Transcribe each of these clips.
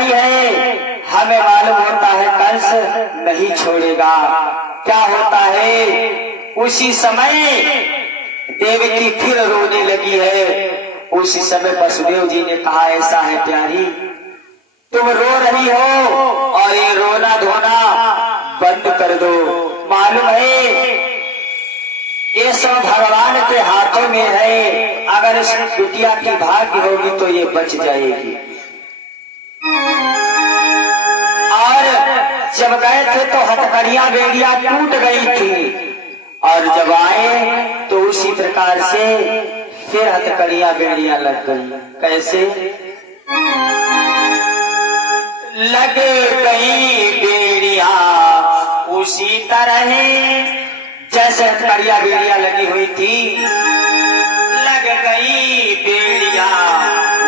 रही है, हमें मालूम होता है कंस नहीं छोड़ेगा। क्या होता है, उसी समय देवकी फिर रोने लगी है। उसी समय वसुदेव जी ने कहा, ऐसा है प्यारी, तुम रो रही हो और ये रोना धोना बंद कर दो। मालूम है ये सब भगवान के हाथों में है, अगर इस बिटिया की भाग्य होगी तो ये बच जाएगी। और जब गए थे तो हथकड़ियां बेड़ियां टूट गई थी, और जब आए तो उसी प्रकार से फिर हथकड़ियां बेड़ियां लग गई। कैसे लग गई बेड़ियां? उसी तरह जैसे हथकड़ियां बेड़ियां लगी हुई थी, लग गई बेड़ियां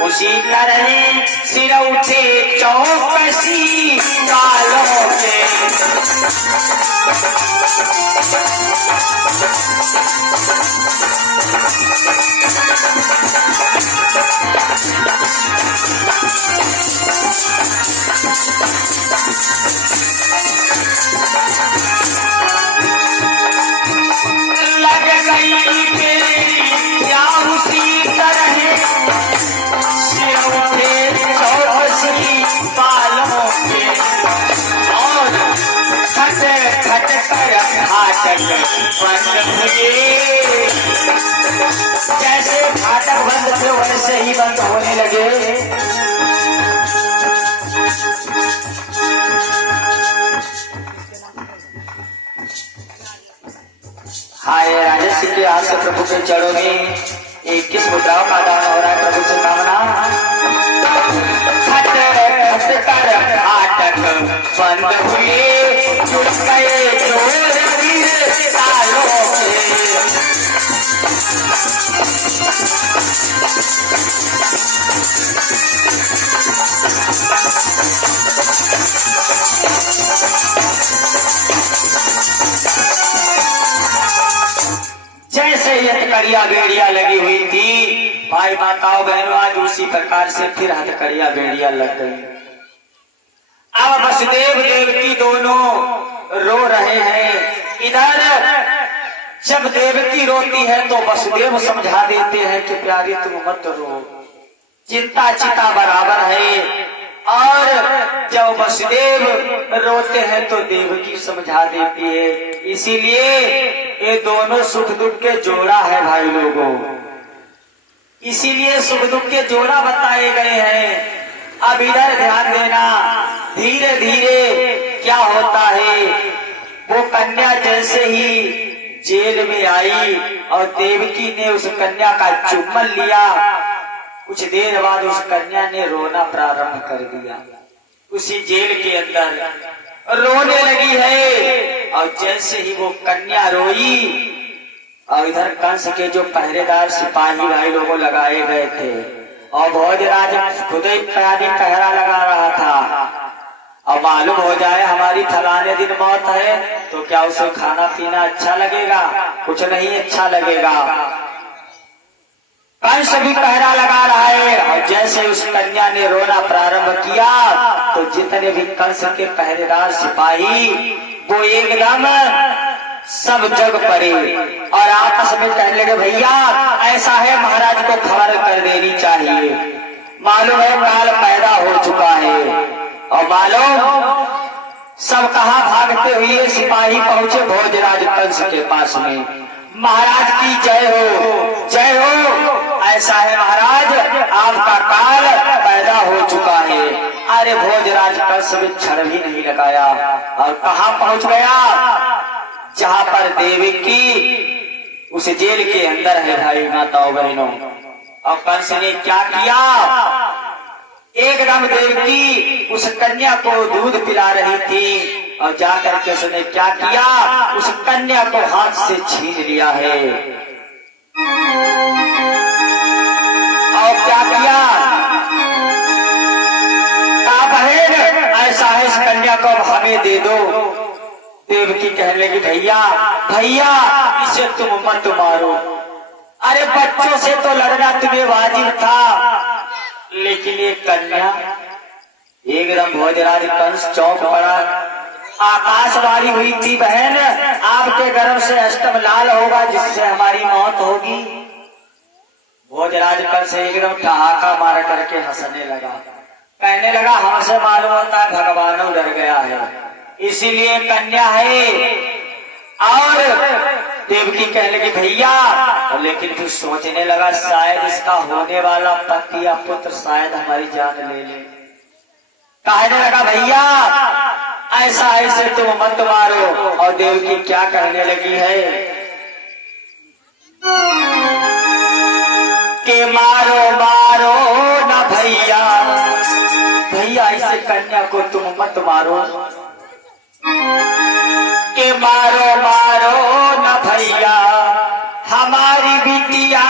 उसी तरह सिर उठे चौकसी कालों के। लग गई बेड़ियां उसी तरह सिर उठे चौकसी कालों के, और खट खट कर फाटक बंद हुए। जैसे फाटक बंद थे वैसे ही बंद होने लगे। हाय राजस्व के हाथ से प्रभु के चरणों में 21 मुद्राओं का दान हो रहा है। प्रभु से कामना, खट खट कर फाटक बंद हुए, जुड़ गए चोर वीर तालों के। जैसे ये हथकड़ियां बेड़ियां लगी हुई थी, भाई माताओं बहनों, आज उसी प्रकार से फिर हथकड़ियां बेड़ियां लग गई। अब वसुदेव देवकी दोनों रो रहे हैं। इधर जब देवकी रोती है तो वसुदेव समझा देते हैं कि प्यारी तुम मत रो, चिंता चिता बराबर है। और जब वसुदेव रोते हैं तो देवकी समझा देती है। इसीलिए ये दोनों सुख दुख के जोड़ा है भाई लोगों, इसीलिए सुख दुख के जोड़ा बताए गए हैं। अब इधर ध्यान देना, धीरे धीरे क्या होता है, वो कन्या जैसे ही जेल में आई और देवकी ने उस कन्या का चुम्बन लिया, कुछ देर बाद उस कन्या ने रोना प्रारंभ कर दिया। उसी जेल के अंदर रोने लगी है। और जैसे ही वो कन्या रोई, और इधर कंस के जो पहरेदार सिपाही भाई लोगों लगाए गए थे, और भोजराज खुद ही पहरा लगा रहा था। और मालूम हो जाए हमारी फलाने दिन मौत है तो क्या उसे खाना पीना अच्छा लगेगा? कुछ नहीं अच्छा लगेगा। कंस भी पहरा लगा रहा है। और जैसे उस कन्या ने रोना प्रारंभ किया तो जितने भी कंस के पहरेदार सिपाही वो एकदम सब जग पड़े और आपस में कहने लगे, भैया ऐसा है, महाराज को खबर कर देनी चाहिए, मालूम है काल पैदा हो चुका है। और मालूम सब कहाँ भागते हुए सिपाही पहुंचे भोजराज कंस के पास में। महाराज की जय हो, जय हो, ऐसा है महाराज, आपका काल पैदा हो चुका है। अरे भोजराज कंस में क्षण भी नहीं लगाया और कहाँ पहुंच गया, जहां पर देवकी उस जेल के अंदर है भाई माताओं बहनों। और कंस ने क्या किया, एकदम देवकी उस कन्या को दूध पिला रही थी और जाकर के उसने क्या किया, उस कन्या को हाथ से छीन लिया है। और क्या किया, बहन ऐसा है, इस कन्या को हमें दे दो। देवकी कहने लगी, भैया भैया इसे तुम मत मारो, अरे बच्चों से तो लड़ना तुम्हें वाजिब था, लेकिन ये कन्या एकदम भोजराज कंस चौंक पड़ा। आकाशवाणी हुई थी, बहन आपके गर्भ से अष्टम लाल होगा जिससे हमारी मौत होगी। भोजराज कंस एकदम ठहाका मार करके हंसने लगा, कहने लगा हमसे मालूम होता है भगवानों डर गया है, इसीलिए कन्या है। और देवकी कहने लगी भैया, लेकिन फिर सोचने लगा शायद इसका होने वाला पति या पुत्र शायद हमारी जान ले ले। कहने लगा भैया ऐसा ऐसे तुम मत मारो। और देवकी क्या कहने लगी है कि मारो मारो ना भैया, भैया ऐसे कन्या को तुम मत मारो, कि मारो मारो ना भैया हमारी बिटिया